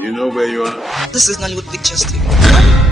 You know where you are? This is Nollywood Pictures TV.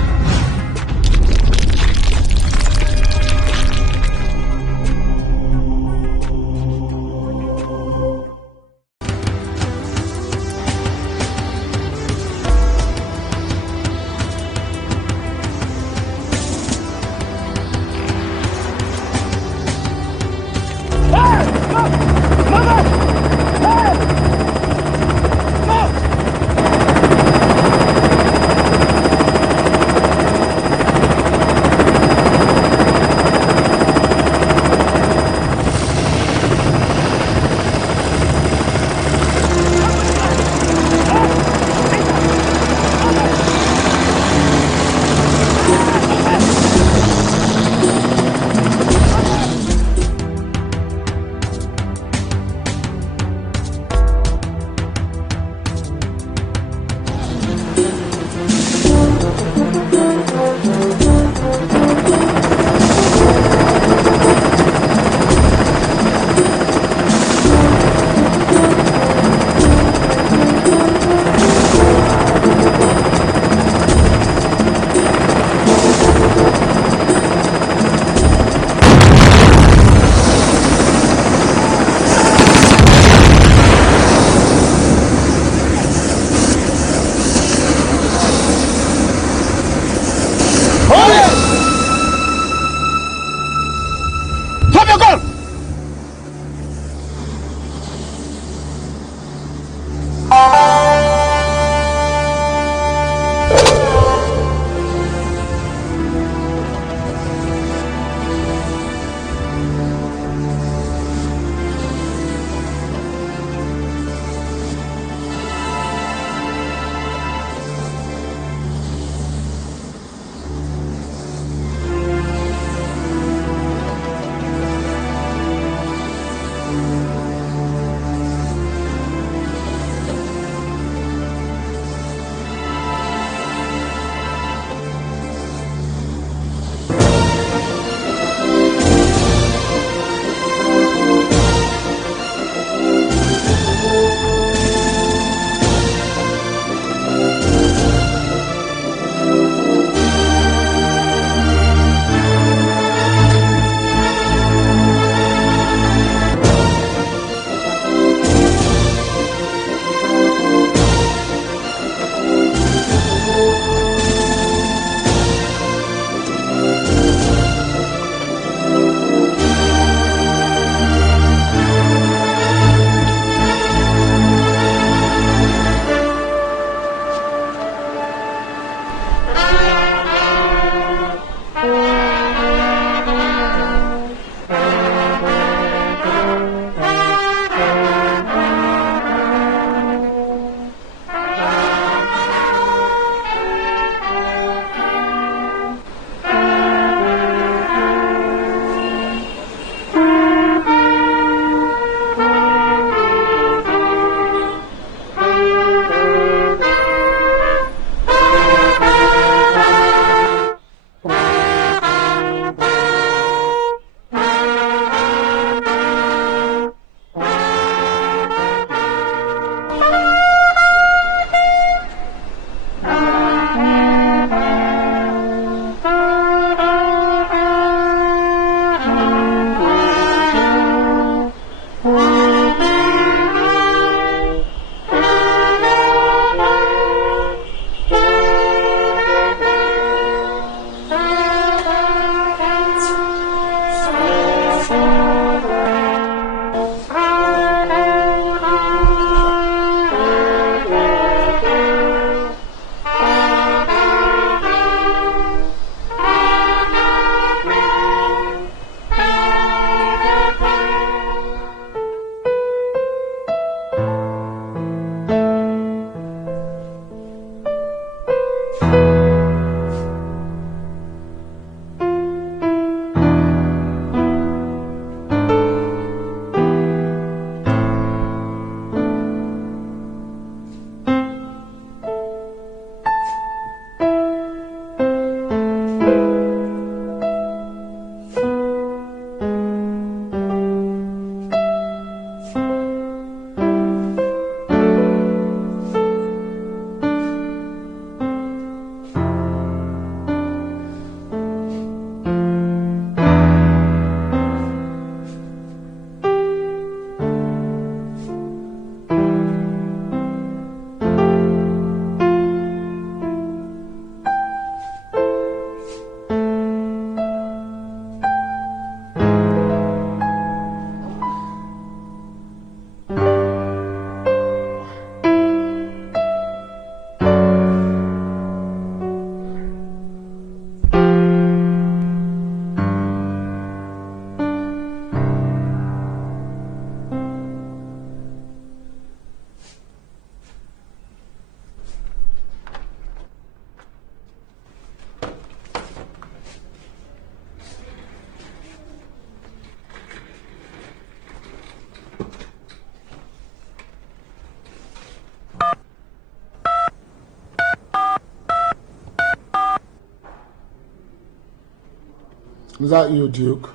Is that you, Duke?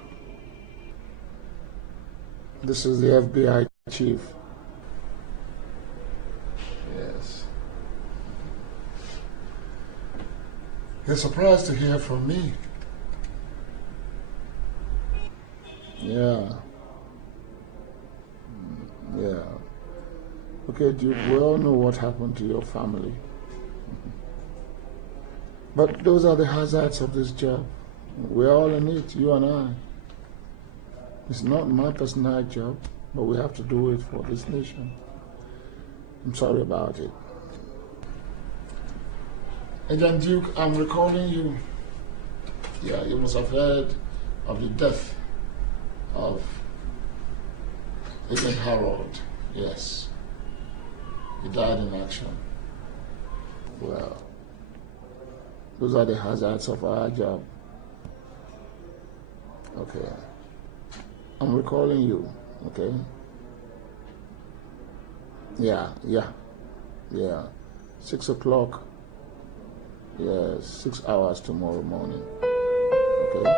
This is the FBI chief. Yes. You're surprised to hear from me. Yeah. Yeah. Okay, Duke, we all know what happened to your family. But those are the hazards of this job. We're all in it, you and I. It's not my personal job, but we have to do it for this nation. I'm sorry about it. Agent Duke, I'm recalling you. Yeah, you must have heard of the death of Agent Harold. Yes. He died in action. Well, those are the hazards of our job. Okay. I'm recalling you, okay? Yeah. 6 o'clock. Yeah, 6 hours tomorrow morning. Okay?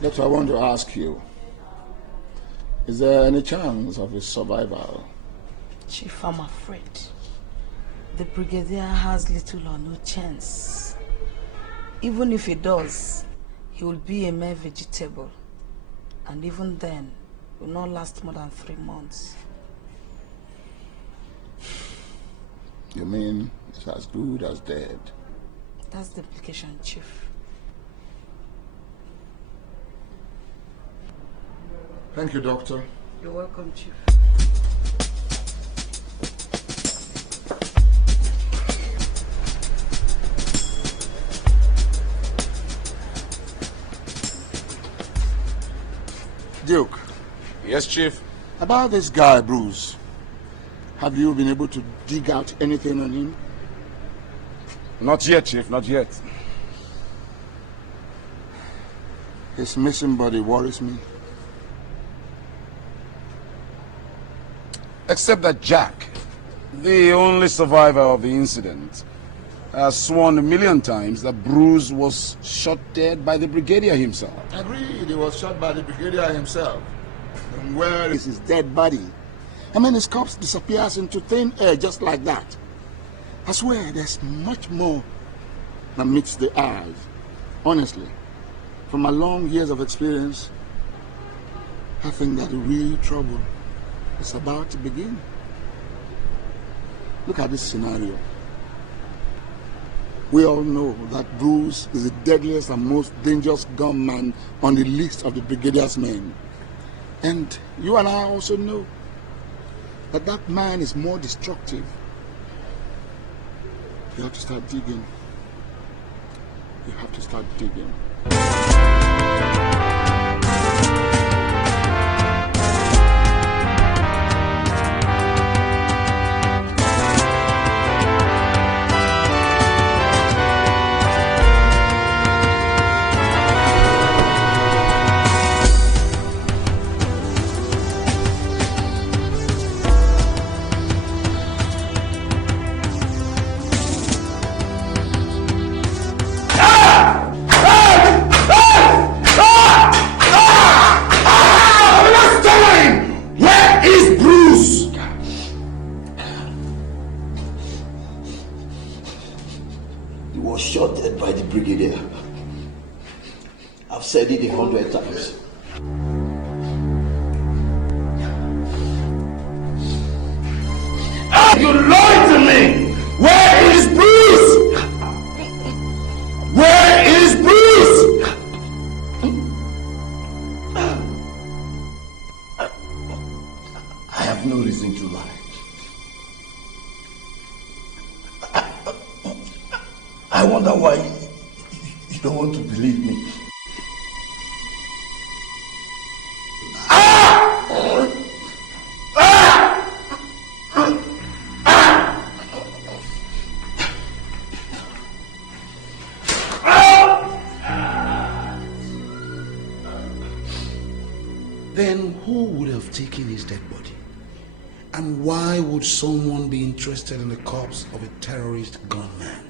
Doctor, I want to ask you, is there any chance of his survival? Chief, I'm afraid the brigadier has little or no chance. Even if he does, he will be a mere vegetable. And even then, will not last more than 3 months. You mean it's as good as dead? That's the implication, Chief. Thank you, Doctor. You're welcome, Chief. Duke. Yes, Chief. About this guy, Bruce, have you been able to dig out anything on him? Not yet, Chief, not yet. His missing body worries me. Except that Jack, the only survivor of the incident, has sworn 1,000,000 times that Bruce was shot dead by the brigadier himself. Agreed, he was shot by the brigadier himself. And where is his dead body? I mean, his corpse disappears into thin air just like that. I swear, there's much more than meets the eyes. Honestly, from my long years of experience, I think that the real trouble is about to begin. Look at this scenario. We all know that Bruce is the deadliest and most dangerous gunman on the list of the brigadier's men. And you and I also know that that man is more destructive. You have to start digging. You have to start digging. said it 100 times. You lied to me! Where is Bruce? Where is Bruce? I have no reason to lie. I wonder why you don't want to believe me. Then who would have taken his dead body? And why would someone be interested in the corpse of a terrorist gunman?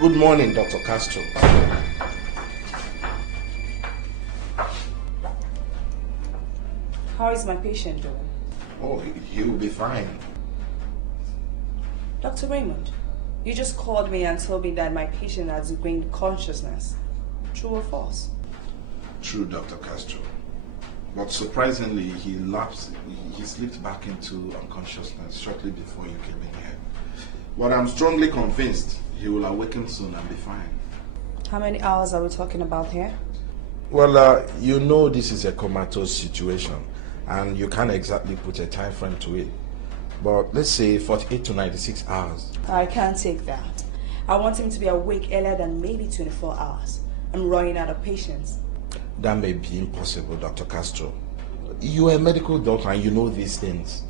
Good morning, Dr. Castro. How is my patient doing? Oh, he will be fine. Dr. Raymond, you just called me and told me that my patient has regained consciousness. True or false? True, Dr. Castro. But surprisingly, he lapsed. He slipped back into unconsciousness shortly before you came in here. But I'm strongly convinced he will awaken soon and be fine. How many hours are we talking about here? Well, you know this is a comatose situation, and you can't exactly put a time frame to it. But let's say 48 to 96 hours. I can't take that. I want him to be awake earlier than maybe 24 hours. I'm running out of patience. That may be impossible, Dr. Castro. You're a medical doctor and you know these things.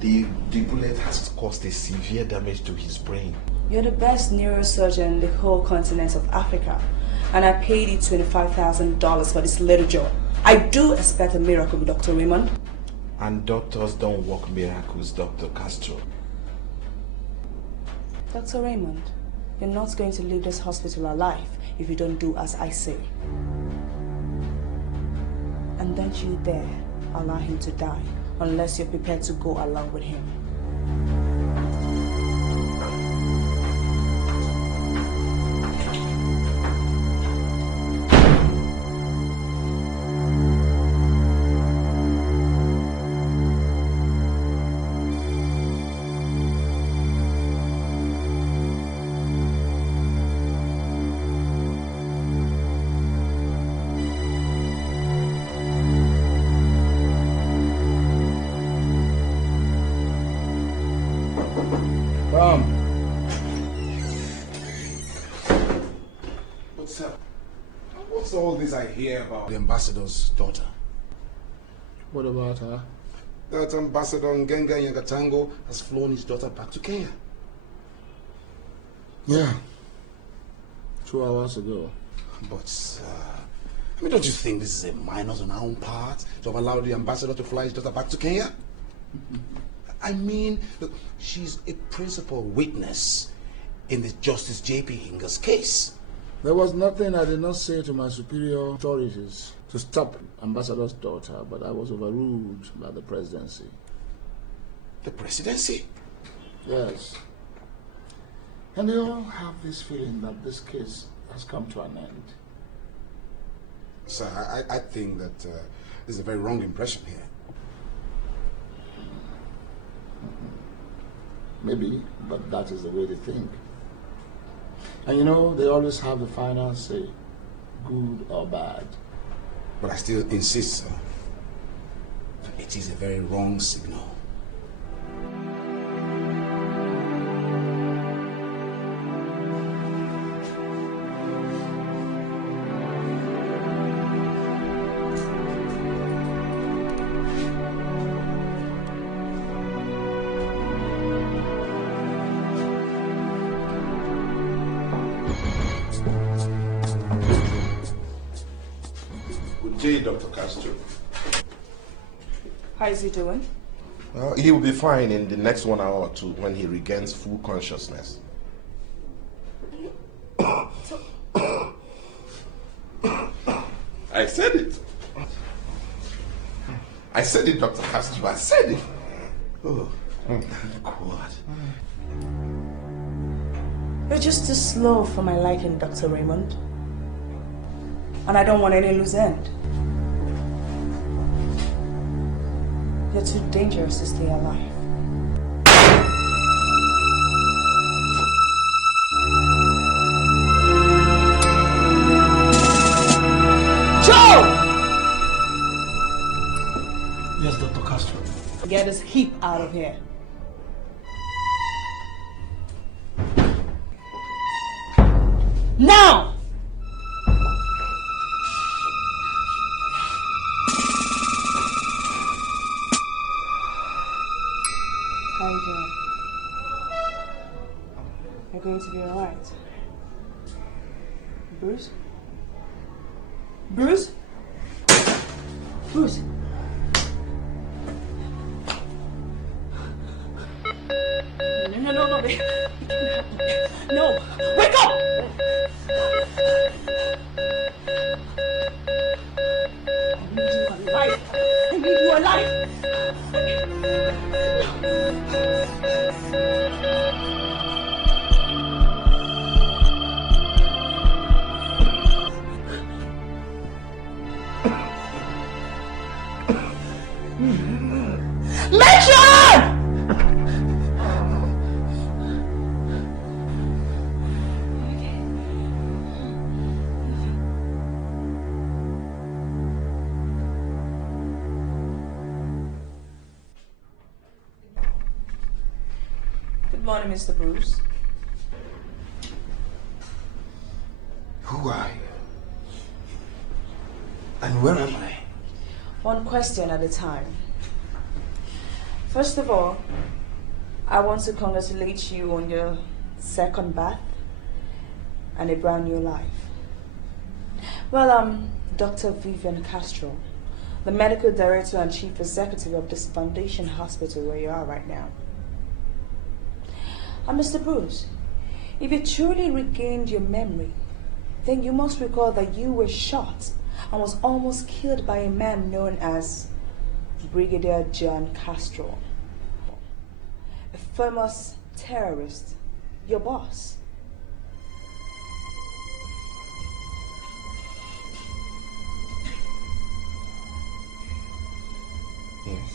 The bullet has caused a severe damage to his brain. You're the best neurosurgeon in the whole continent of Africa, and I paid you $25,000 for this little job. I do expect a miracle, Dr. Raymond. And doctors don't work miracles, Dr. Castro. Dr. Raymond, you're not going to leave this hospital alive if you don't do as I say. And don't you dare allow him to die unless you're prepared to go along with him. What's all this I hear about the ambassador's daughter? What about her? That Ambassador Ngenga Nyagatango has flown his daughter back to Kenya. Yeah. 2 hours ago. But, I mean, don't you think this is a minus on our own part to have allowed the ambassador to fly his daughter back to Kenya? I mean, look, she's a principal witness in the Justice J.P. Hinga's case. There was nothing I did not say to my superior authorities to stop Ambassador's daughter, but I was overruled by the presidency. The presidency? Yes. And they all have this feeling that this case has come to an end. Sir, I think that there's a very wrong impression here. Maybe, but that is the way they think. And you know, they always have the final say, good or bad. But I still insist, sir, that it is a very wrong signal. Dr. Castro. How is he doing? He will be fine in the next 1 hour or two when he regains full consciousness. I said it. I said it, Dr. Castro. I said it. Oh, God. You're just too slow for my liking, Dr. Raymond. And I don't want any loose end. You're too dangerous to stay alive. Joe! Yes, Dr. Castro. Get this heap out of here. Now! How you doing? You're going to be alright. Bruce? Bruce? Bruce? No, babe. No! Wake up! I need you alive! Good morning, Mr. Bruce. Who are you? And where am I? One question at a time. First of all, I want to congratulate you on your second birth and a brand new life. Well, Dr. Vivian Castro, the medical director and chief executive of this foundation hospital where you are right now. And Mr. Bruce, if you truly regained your memory, then you must recall that you were shot and was almost killed by a man known as Brigadier John Castro, a famous terrorist, your boss. Yes.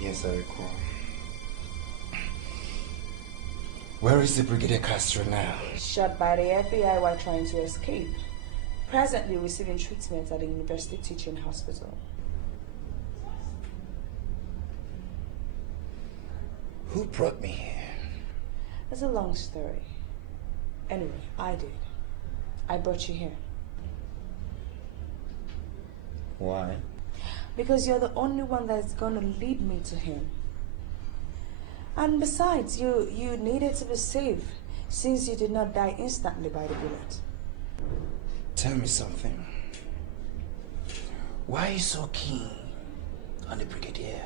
Yes, I recall. Where is the Brigadier Castro now? Shot by the FBI while trying to escape. Presently receiving treatment at the University Teaching Hospital. Who brought me here? It's a long story. Anyway, I did. I brought you here. Why? Because you're the only one that's gonna lead me to him. And besides, you needed to be safe since you did not die instantly by the bullet. Tell me something. Why are you so keen on the Brigadier?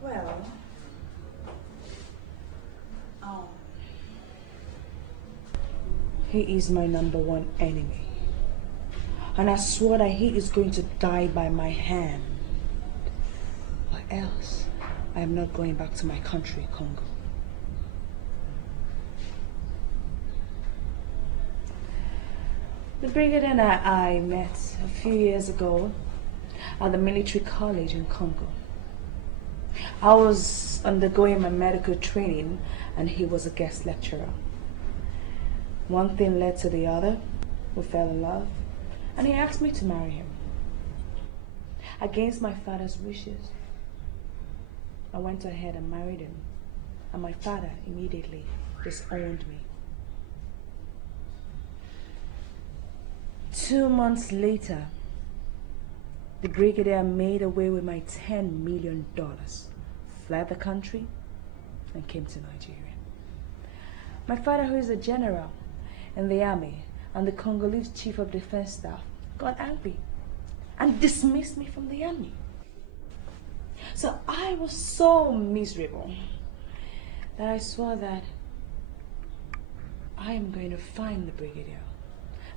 Well, he is my #1 enemy. And I swore that he is going to die by my hand. Or else, I am not going back to my country, Congo. The brigadier and I met a few years ago at the military college in Congo. I was undergoing my medical training and he was a guest lecturer. One thing led to the other. We fell in love and he asked me to marry him. Against my father's wishes, I went ahead and married him, and my father immediately disowned me. 2 months later, the brigadier made away with my $10 million, fled the country, and came to Nigeria. My father, who is a general in the army and the Congolese chief of defense staff, got angry and dismissed me from the army. So I was so miserable that I swore that I am going to find the brigadier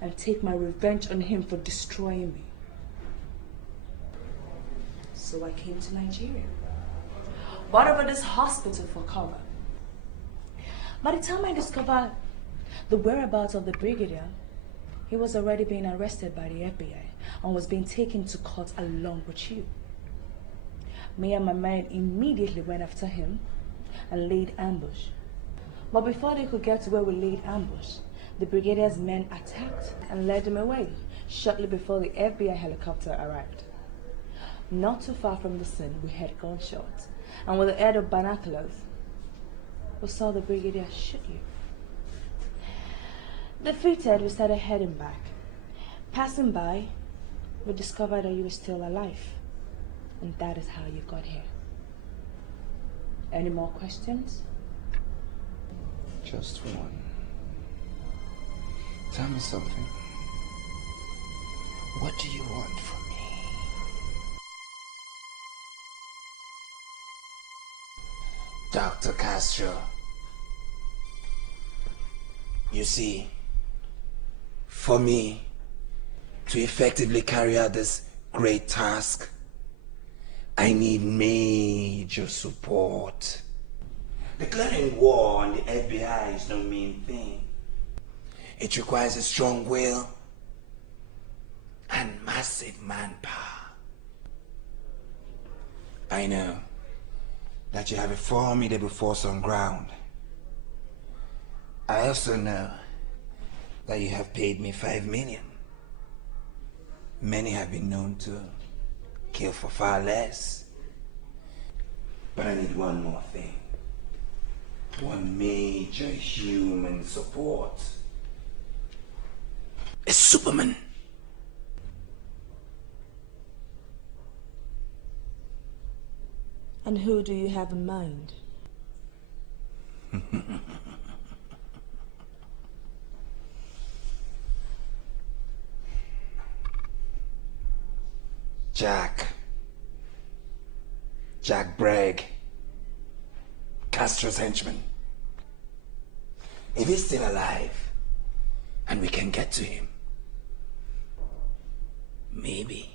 and take my revenge on him for destroying me. So I came to Nigeria, bought over this hospital for cover. By the time I discovered the whereabouts of the brigadier, he was already being arrested by the FBI and was being taken to court along with you. Me and my men immediately went after him and laid ambush. But before they could get to where we laid ambush, the brigadier's men attacked and led him away shortly before the FBI helicopter arrived. Not too far from the scene, we heard gunshots, and with the aid of binoculars, we saw the brigadier shoot you. Defeated, we started heading back. Passing by, we discovered that you were still alive. And that is how you got here. Any more questions? Just one. Tell me something. What do you want from me? Dr. Castro. You see, for me to effectively carry out this great task, I need major support. Declaring war on the FBI is no mean thing. It requires a strong will and massive manpower. I know that you have a formidable force on ground. I also know that you have paid me $5 million. Many have been known to kill for far less. But I need one more thing. One major human support. A Superman. And who do you have in mind? Jack Bragg, Castro's henchman. If he's still alive and we can get to him, maybe,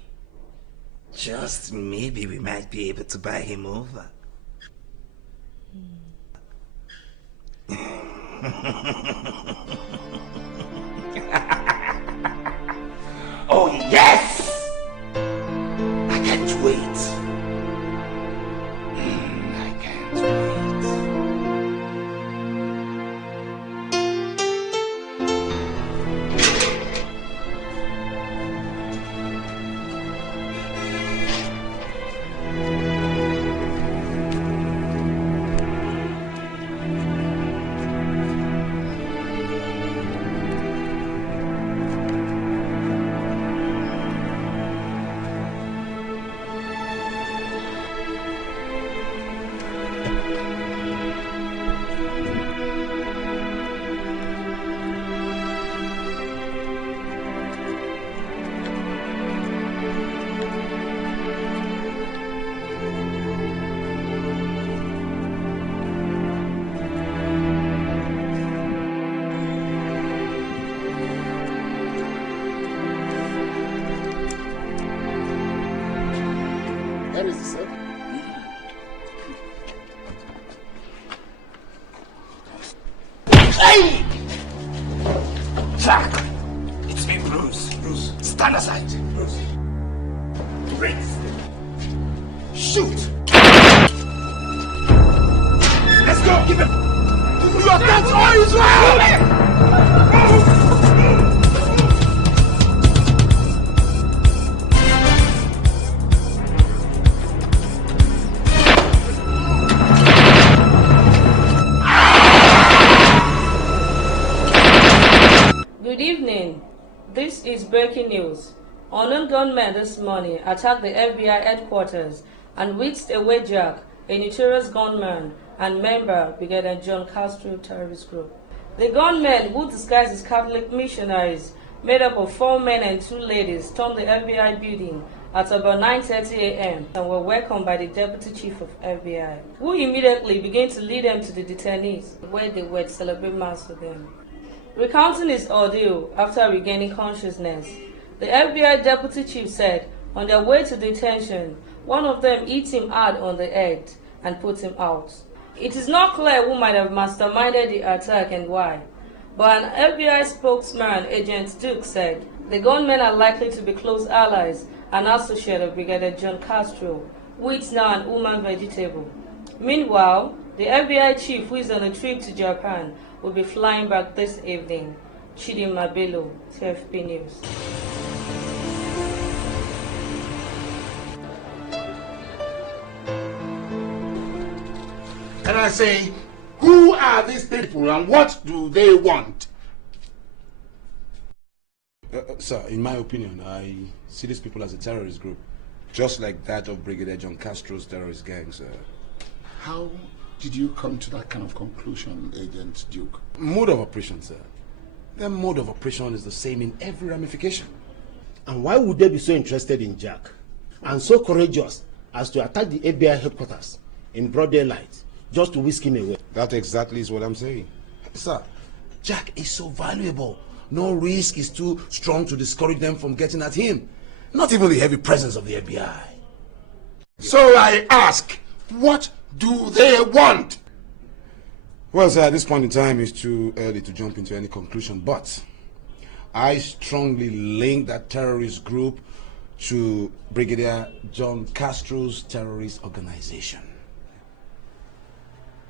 just maybe, we might be able to buy him over. Oh yes! I can't wait. I can't wait. Where is the sir? Hey! Jack! It's me, Bruce. Bruce, stand aside. Bruce. Prince. Shoot! Let's go! Give him! You are dead! Oh, Israel! Good evening. This is breaking news. Unknown gunmen this morning attacked the FBI headquarters and whisked away Jack, a notorious gunman and member of Brigadier John Castro terrorist group. The gunmen, who disguised as Catholic missionaries, made up of 4 men and 2 ladies, stormed the FBI building at about 9:30 a.m. and were welcomed by the Deputy Chief of FBI, who immediately began to lead them to the detainees, where they were to celebrate Mass with them. Recounting his ordeal after regaining consciousness, the FBI Deputy Chief said on their way to detention, one of them hit him hard on the head and put him out. It is not clear who might have masterminded the attack and why, but an FBI spokesman, Agent Duke, said the gunmen are likely to be close allies and associates of Brigadier John Castro, who is now an human vegetable. Meanwhile, the FBI chief, who is on a trip to Japan, will be flying back this evening. Chidinma Bello, TFP News. Can I say, who are these people and what do they want? Sir, in my opinion, I see these people as a terrorist group, just like that of Brigadier John Castro's terrorist gang, sir. How did you come to that kind of conclusion, Agent Duke? Mode of operation, sir. Their mode of operation is the same in every ramification. And why would they be so interested in Jack and so courageous as to attack the FBI headquarters in broad daylight just to whisk him away? That exactly is what I'm saying. Sir, Jack is so valuable. No risk is too strong to discourage them from getting at him. Not even the heavy presence of the FBI. So I ask, what do they want? Well, sir, at this point in time, it's too early to jump into any conclusion, but I strongly link that terrorist group to Brigadier John Castro's terrorist organization.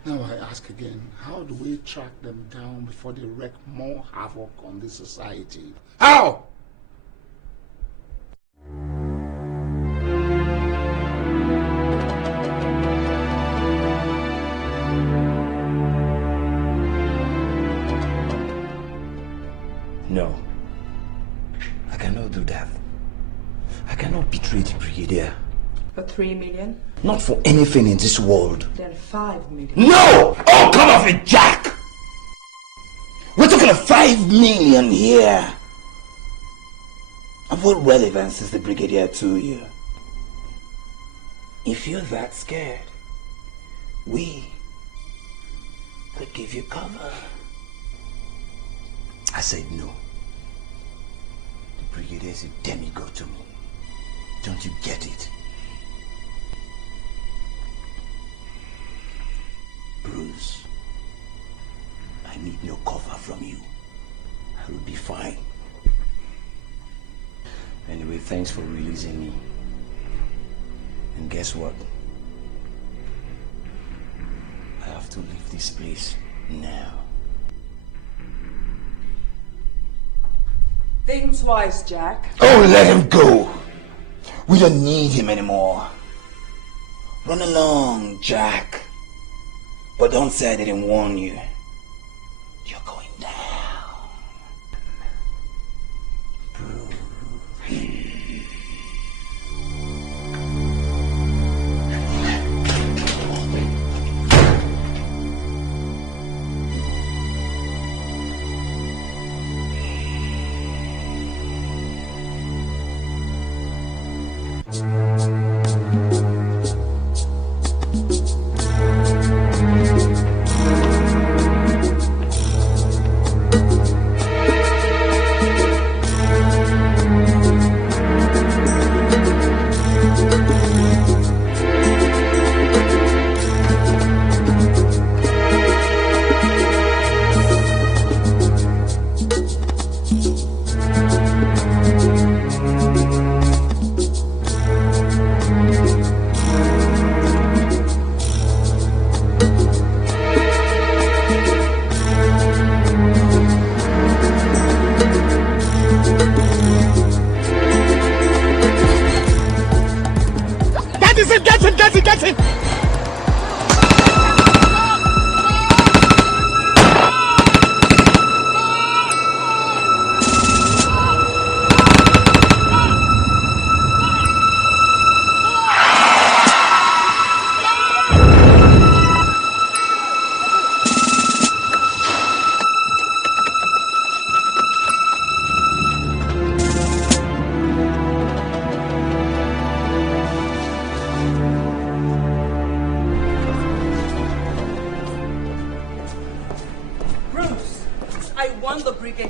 Now I ask again, how do we track them down before they wreak more havoc on this society? How? No. I cannot do that. I cannot betray the Brigadier. For 3 million? Not for anything in this world. Then 5 million. No! Oh, come off it, Jack! We're talking of 5 million here. Of what relevance is the Brigadier to you? If you're that scared, we could give you cover. I said no. The Brigadier is a demigod to me. Don't you get it? Bruce, I need no cover from you. I will be fine. Anyway, thanks for releasing me. And guess what? I have to leave this place now. Think twice, Jack. Oh, let him go! We don't need him anymore. Run along, Jack. But don't say I didn't warn you. You're going down. Get him!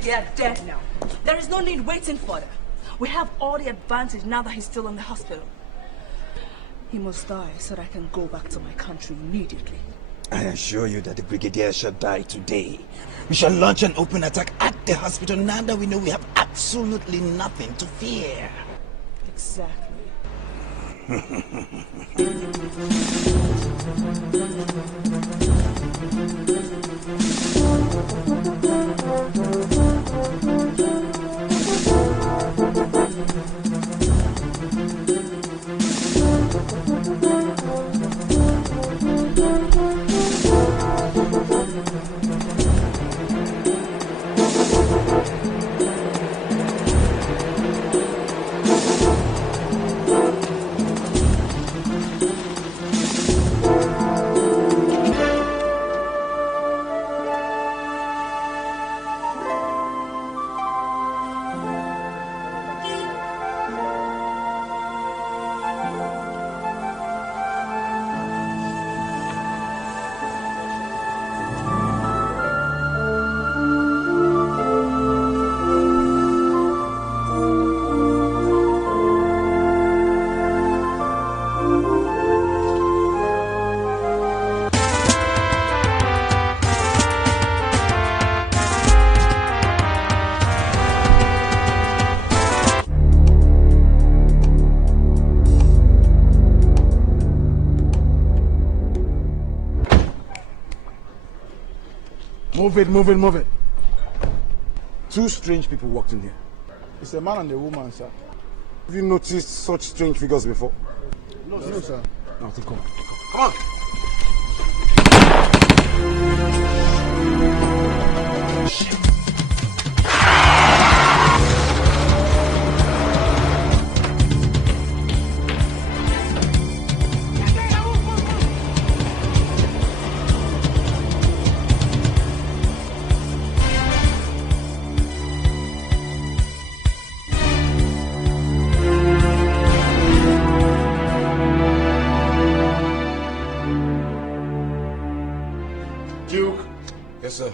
They are dead now. There is no need waiting for them. We have all the advantage now that he's still in the hospital. He must die so that I can go back to my country immediately. I assure you that the Brigadier shall die today. We shall launch an open attack at the hospital now that we know we have absolutely nothing to fear. Exactly. Move it. Two strange people walked in here. It's a man and a woman, sir. Have you noticed such strange figures before? No, sir. Now, come on. Come on! sir.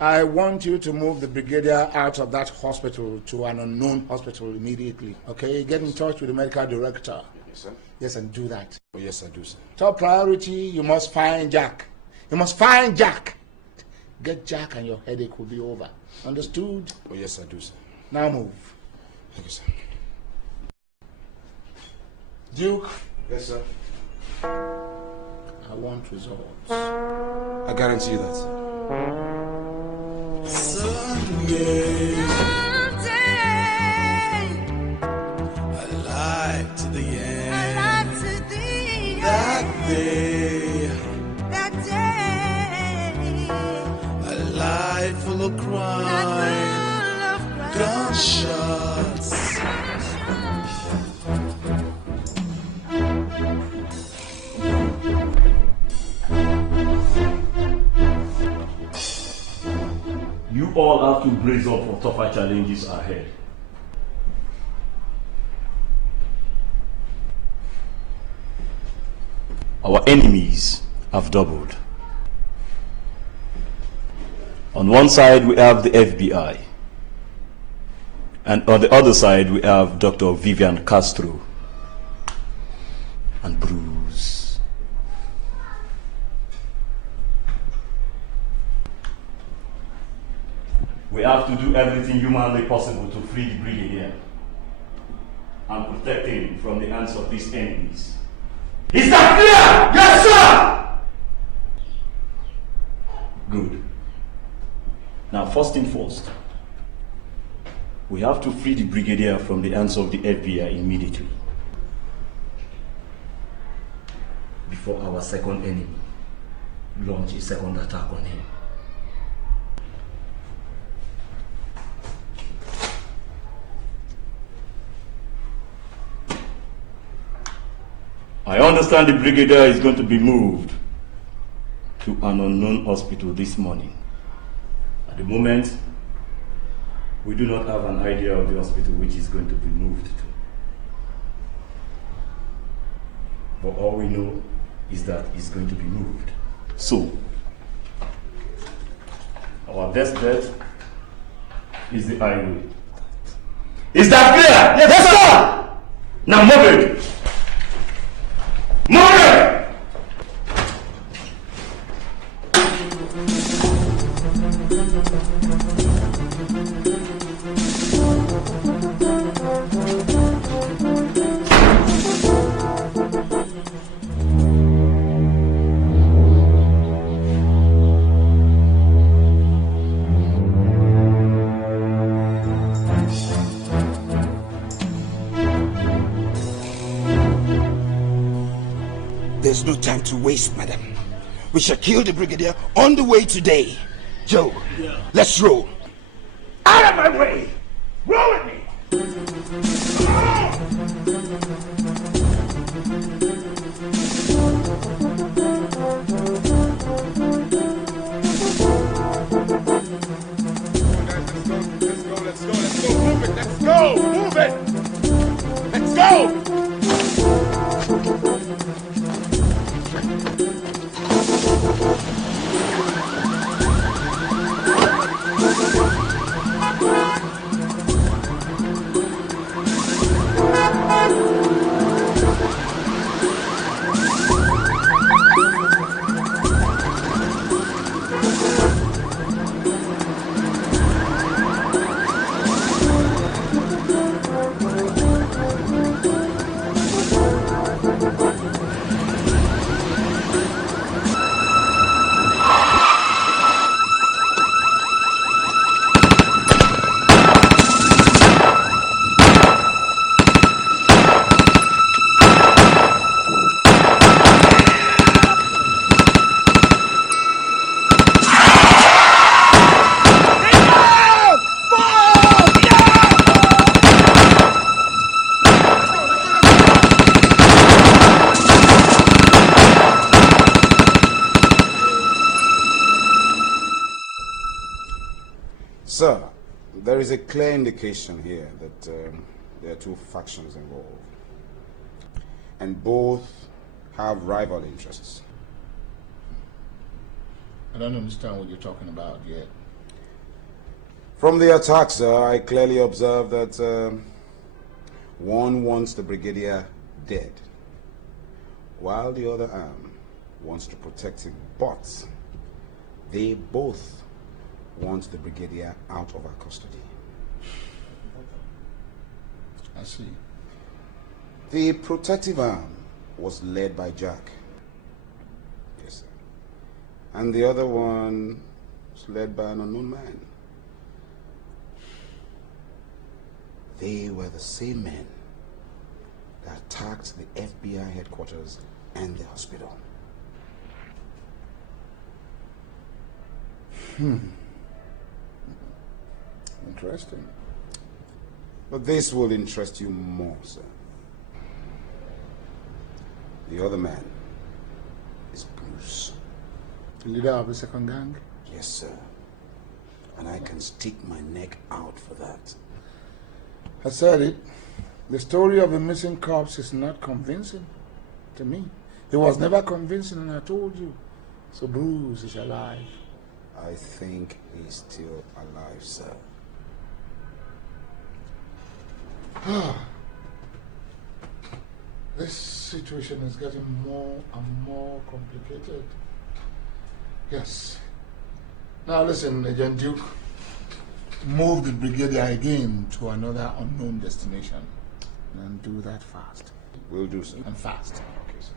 I want you to move the brigadier out of that hospital to an unknown hospital immediately. Okay? Get in touch with the medical director. Yes, sir. Yes, and do that. Oh, yes, I do, sir. Top priority, you must find Jack. You must find Jack. Get Jack and your headache will be over. Understood? Oh, yes, I do, sir. Now move. Thank you, sir. Duke. Yes, sir. I want results. I guarantee you that, sir. Someday, alive to the end. That day, a life full of crime, gunshots. You all have to brace up for tougher challenges ahead. Our enemies have doubled. On one side we have the FBI, and on the other side we have Dr. Vivian Castro and Bruce. We have to do everything humanly possible to free the brigadier and protect him from the hands of these enemies. Is that clear? Yes, sir! Good. Now, first thing first, we have to free the brigadier from the hands of the FBI immediately, before our second enemy launch a second attack on him. I understand the brigadier is going to be moved to an unknown hospital this morning. At the moment, we do not have an idea of the hospital which is going to be moved to. But all we know is that it's going to be moved. So, our best bet is the highway. Is that clear? Yes, sir! Now move it! Move it! There's no time to waste, madam. We shall kill the brigadier on the way today. Joe, let's roll. Out of my way! Roll with me! Let's go! Move it! Let's go! Sir, there is a clear indication here that there are two factions involved, and both have rival interests. I don't understand what you're talking about yet. From the attack, sir, I clearly observed that one wants the brigadier dead, while the other arm wants to protect him. But they both want the brigadier out of our custody. I see. The protective arm was led by Jack. Yes, sir. And the other one was led by an unknown man. They were the same men that attacked the FBI headquarters and the hospital. Interesting. But this will interest you more, sir. The other man is Bruce. The leader of the second gang? Yes, sir. And I can stick my neck out for that. I said it. The story of the missing corpse is not convincing to me. It was never convincing, and I told you. So Bruce is alive. I think he's still alive, sir. This situation is getting more and more complicated. Yes. Now listen, Agent Duke. Move the brigadier again to another unknown destination. And do that fast. We'll do, sir. And fast. Okay, sir.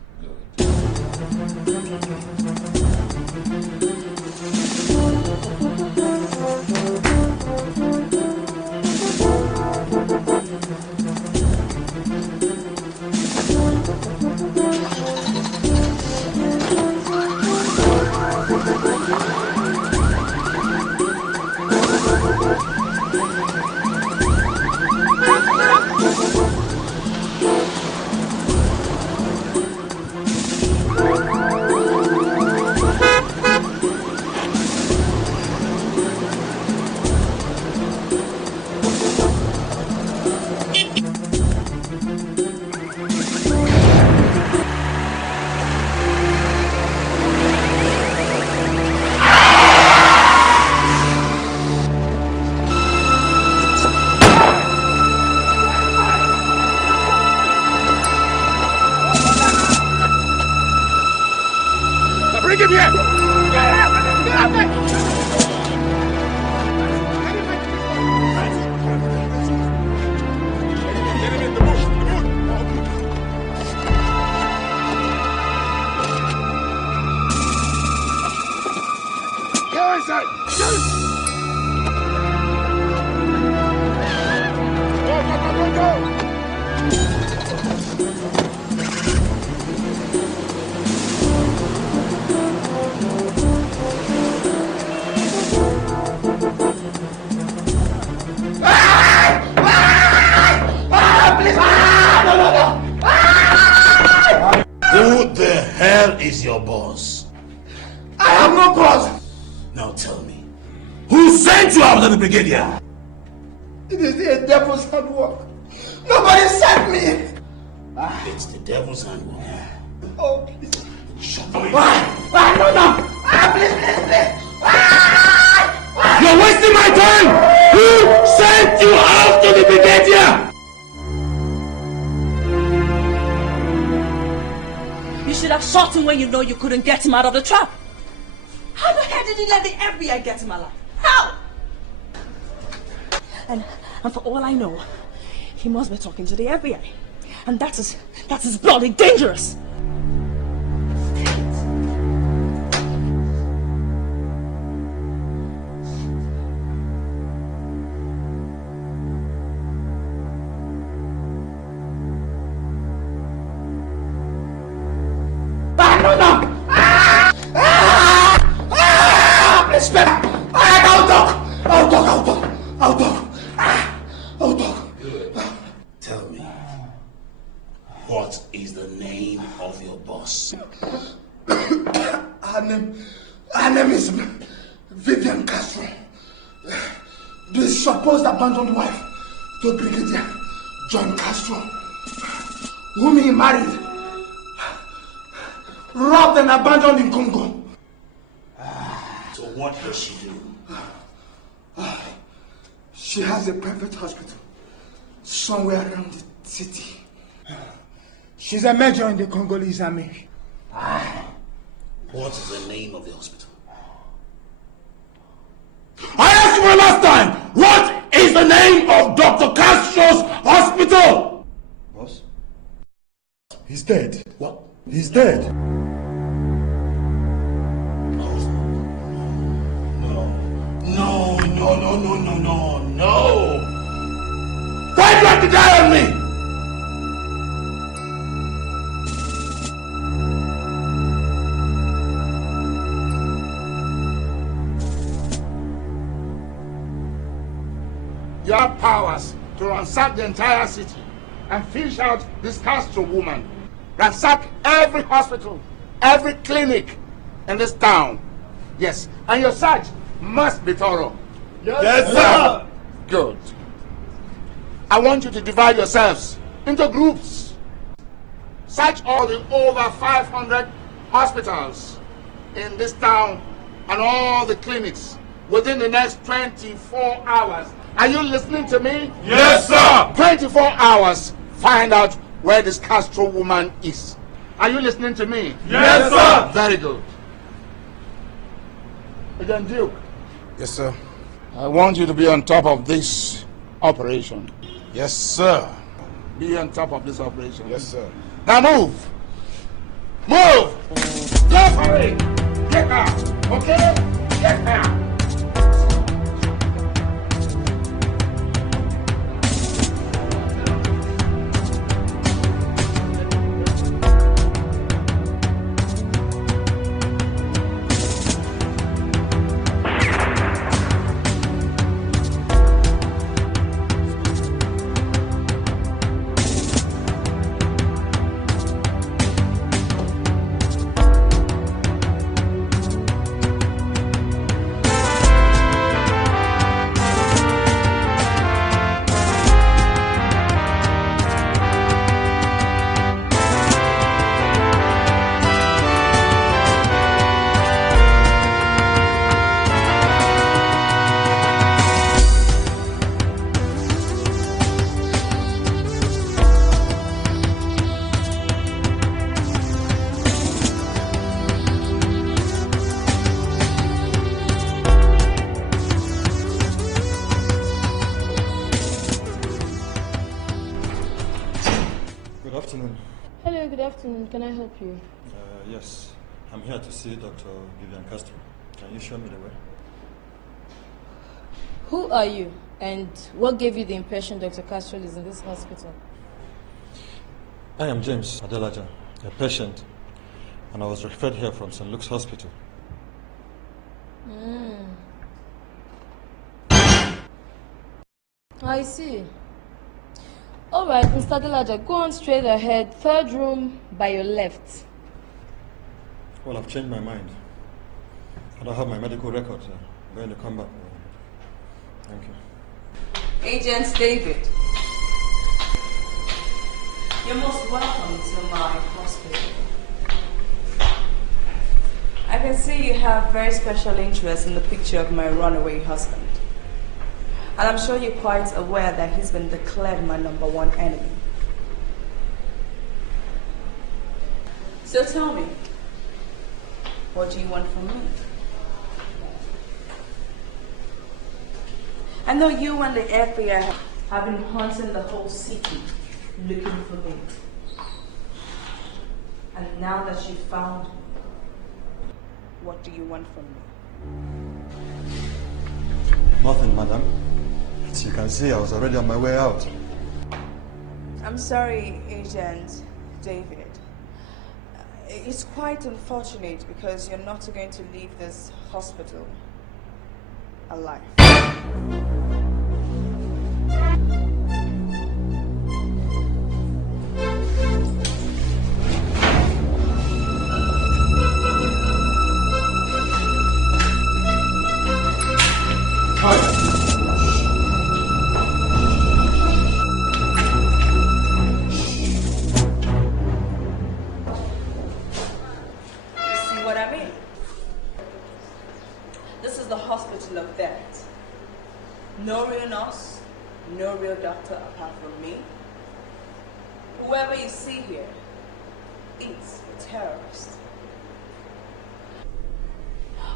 Who the hell is your boss? I have no boss! Now tell me, who sent you after the brigadier? It is the devil's handwork. Nobody sent me! It's the devil's handwork. Oh, please. Shut up. No. Please. You're wasting my time! Who sent you after the brigadier? You should have shot him when you know you couldn't get him out of the trap. How the hell did you let the FBI get him alive? How? And for all I know, he must be talking to the FBI. And that is bloody dangerous. Tell me, what is the name of your boss? Her name is Vivian Castro. The supposed abandoned wife to Brigadier John Castro, whom he married, robbed and abandoned in Congo. what does she do? She has a private hospital somewhere around the city. She's a major in the Congolese army. What is the name of the hospital? I asked you for the last time, what is the name of Dr. Castro's hospital? Boss? He's dead. What? He's dead. No. Why do you have to die on me? You have powers to ransack the entire city and fish out this Castro woman. Ransack every hospital, every clinic in this town. Yes, and your search must be thorough. Yes, sir. Good. I want you to divide yourselves into groups. Search all the over 500 hospitals in this town and all the clinics within the next 24 hours. Are you listening to me? Yes, sir. 24 hours, find out where this Castro woman is. Are you listening to me? Yes, sir. Very good. Agent Duke. Yes, sir. I want you to be on top of this operation. Yes, sir. Be on top of this operation. Yes, sir. Now move! Move! Don't hurry! Get out! Okay? Get out! Can I help you? Yes. I'm here to see Dr. Vivian Castro. Can you show me the way? Who are you? And what gave you the impression Dr. Castro is in this hospital? I am James Adelaja, a patient, and I was referred here from St. Luke's Hospital. I see. All right, Mr. Adelaja, go on straight ahead. Third room by your left. Well, I've changed my mind. I don't have my medical records. I'm going to come back. Thank you. Agent David, you're most welcome to my hospital. I can see you have very special interest in the picture of my runaway husband. And I'm sure you're quite aware that he's been declared my #1 enemy. So tell me, what do you want from me? I know you and the FBI have been haunting the whole city looking for me. And now that you've found me, what do you want from me? Nothing, madam. As you can see, I was already on my way out. I'm sorry, Agent David. It's quite unfortunate because you're not going to leave this hospital alive. doctor apart from me. Whoever you see here is a terrorist.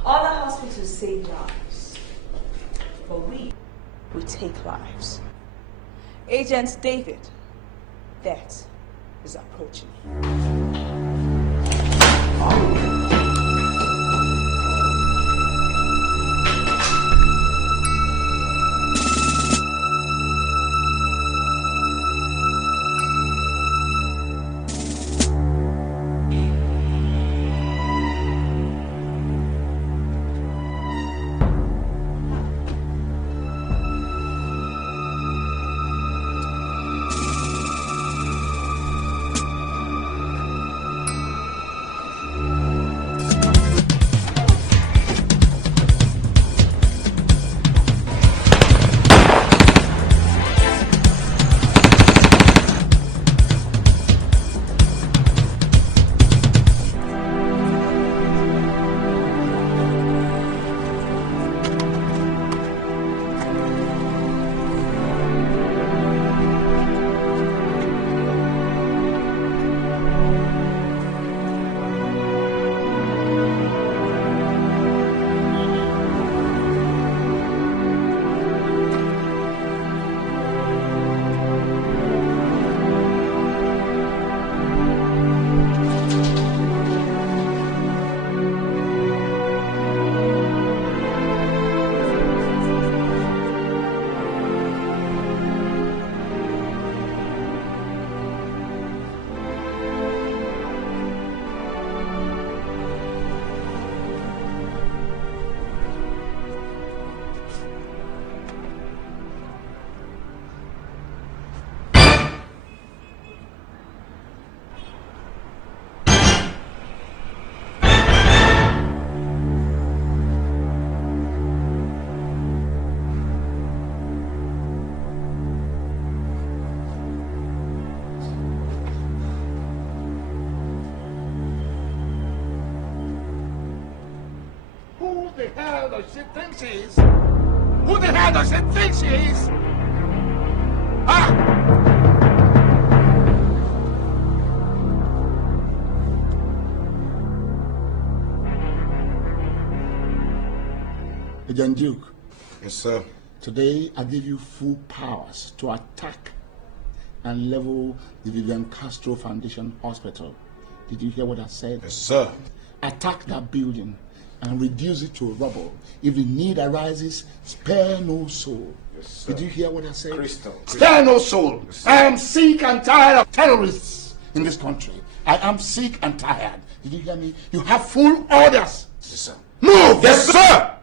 Other hospitals save lives, but we take lives. Agent David, death is approaching. Who the hell does she think she is? Who the hell does she think she is? Ah! Agent Duke. Yes, sir. Today I give you full powers to attack and level the Vivian Castro Foundation Hospital. Did you hear what I said? Yes, sir. Attack that building and reduce it to rubble. If the need arises, spare no soul. Yes, sir. Did you hear what I said? Crystal. Spare no soul. Yes, sir. I am sick and tired of terrorists in this country. I am sick and tired. Did you hear me? You have full orders. Yes, sir. Move! Yes, sir!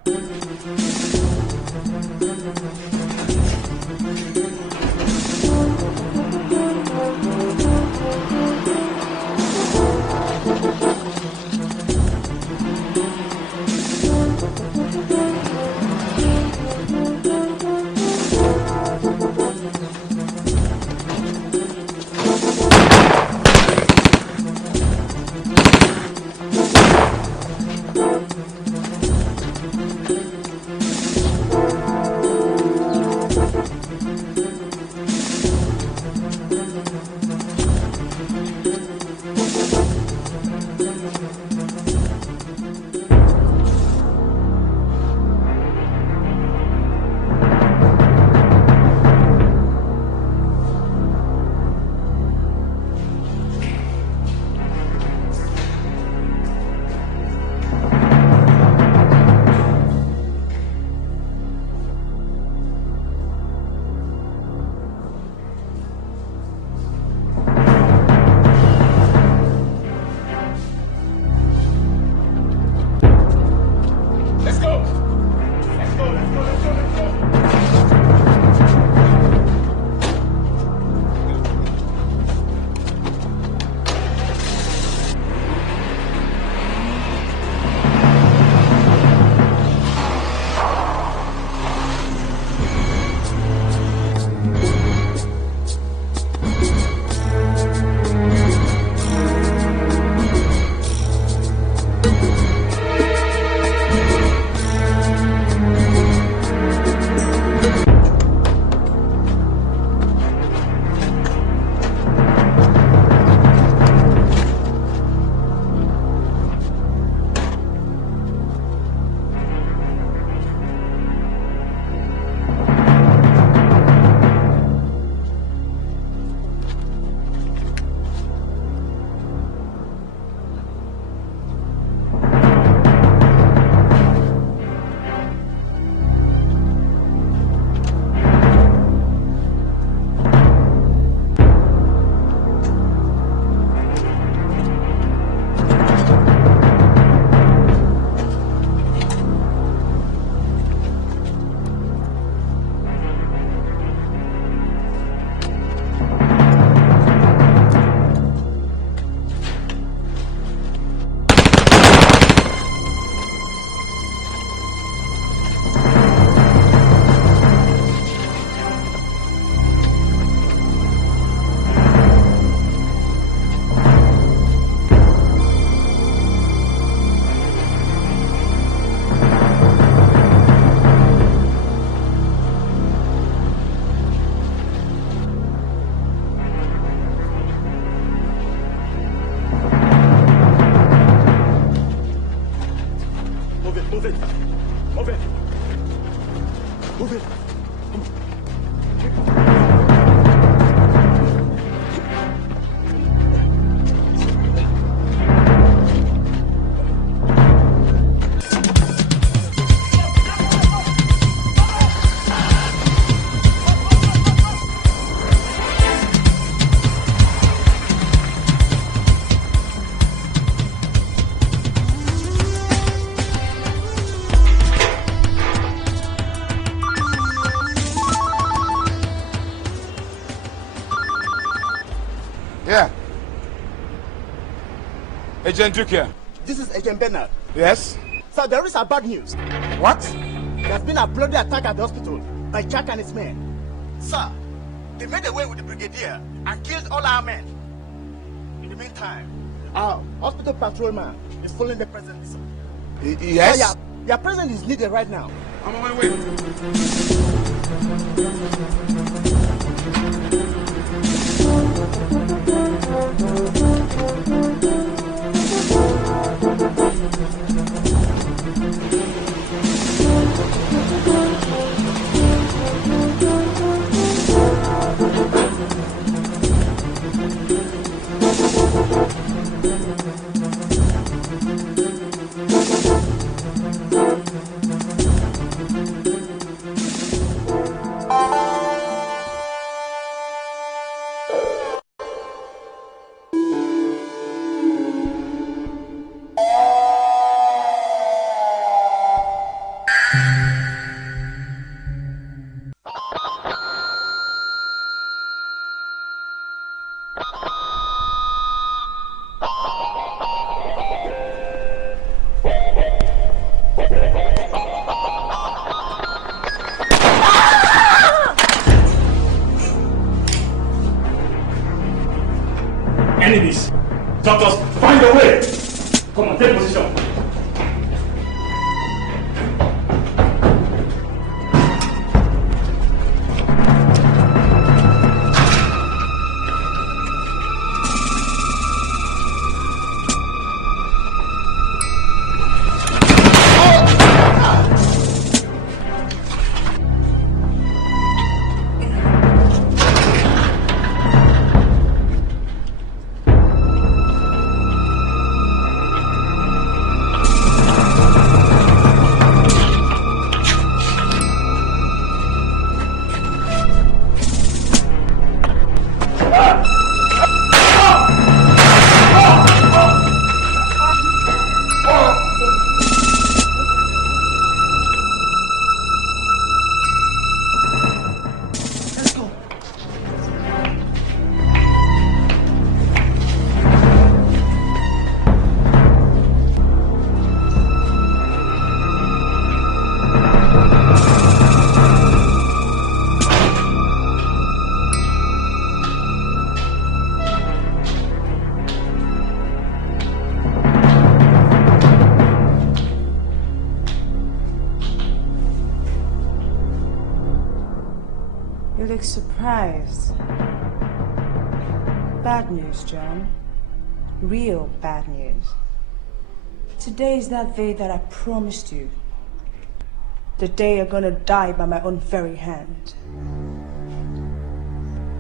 Yeah. Agent Duke here. This is Agent Bernard. Yes? Sir, there is a bad news. What? There's been a bloody attack at the hospital by Jack and his men. Sir, they made away with the brigadier and killed all our men. In the meantime, our hospital patrolman is following the president. Yes? Sir, your presence is needed right now. I'm on my way. Enemies! Doctors, find a way! Come on, take position. You look surprised. Bad news, John. Real bad news. Today is that day that I promised you. The day you're gonna die by my own very hand.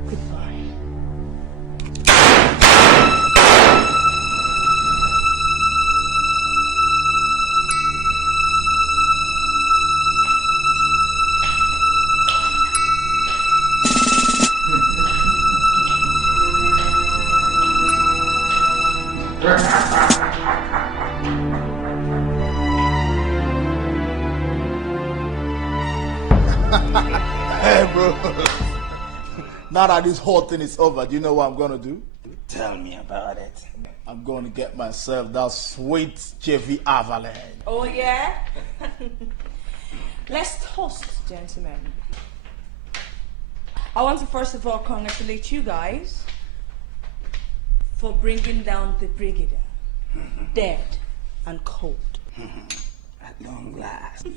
Goodbye. Hey, bro. Now that this whole thing is over, do you know what I'm gonna do? Tell me about it. I'm gonna get myself that sweet Chevy Avalanche. Oh, yeah? Let's toast, gentlemen. I want to first of all congratulate you guys for bringing down the brigadier, dead and cold. At long last.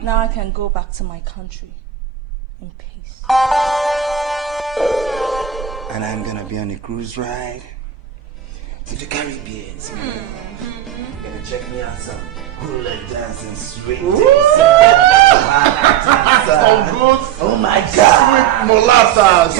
Now I can go back to my country in peace. And I'm gonna be on a cruise ride to the Caribbean. So you're gonna check me out some hula dancing, sweet dancing. Some good, oh my God, sweet molasses.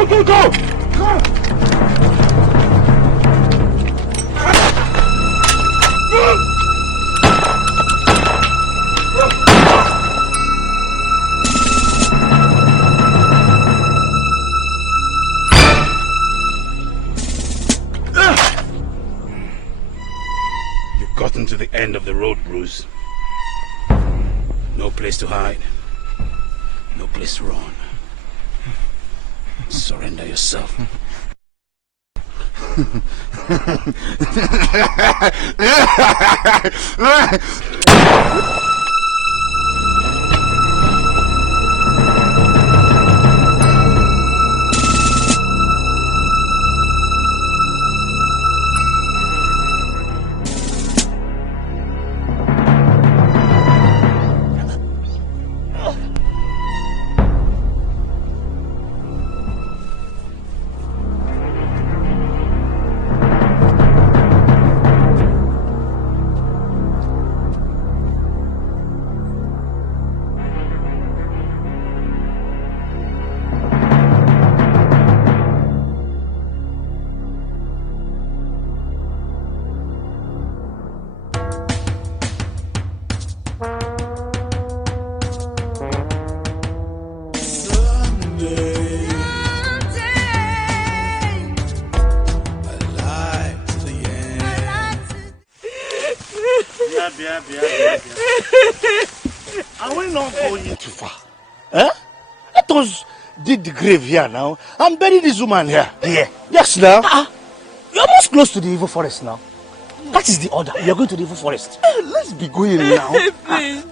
Go! You've gotten to the end of the road, Bruce. No place to hide. No place to run. Surrender yourself. Are we not going too far? Eh? Let us dig the grave here now and bury this woman here. Here? Yes, now. You're almost close to the evil forest now. That is the order. We are going to the evil forest. Let's be going now. Please.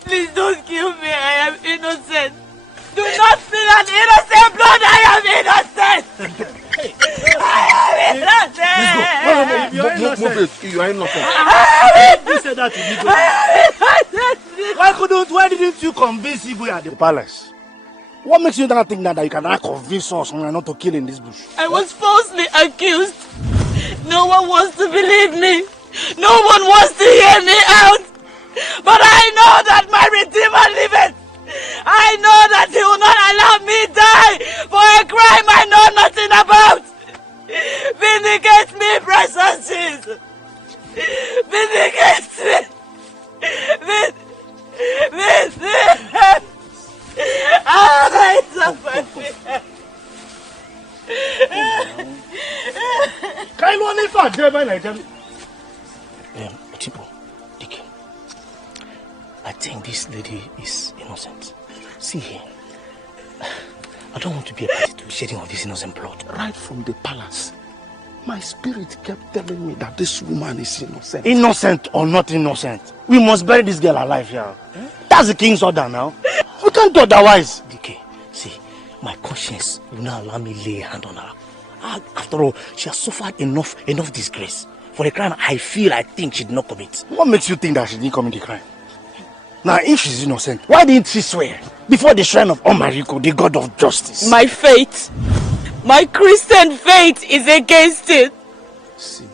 Please don't kill me. I am innocent. Do not spill an innocent blood. I am innocent. I am innocent. Move it. You are innocent. You said that to me. Why didn't you convince Igwe at the palace? What makes you think that you cannot convince us not to kill in this bush? I was falsely accused. No one wants to believe me. No one wants to hear me out. But I know that my Redeemer liveth. I know that he will not allow me die for a crime I know nothing about. Vindicate me, precious Jesus. Vindicate me. I think this lady is innocent. See here. I don't want to be a party to shedding of this innocent blood. Right from the palace, my spirit kept telling me that this woman is innocent. Innocent or not innocent, we must bury this girl alive here. That's the king's order now. We can't do otherwise. DK, see, my conscience will not allow me lay a hand on her. After all, she has suffered enough disgrace for a crime I think she did not commit. What makes you think that she didn't commit the crime? Now, if she's innocent, why didn't she swear before the shrine of Omariko, the god of justice? My faith, my Christian faith is against it. See,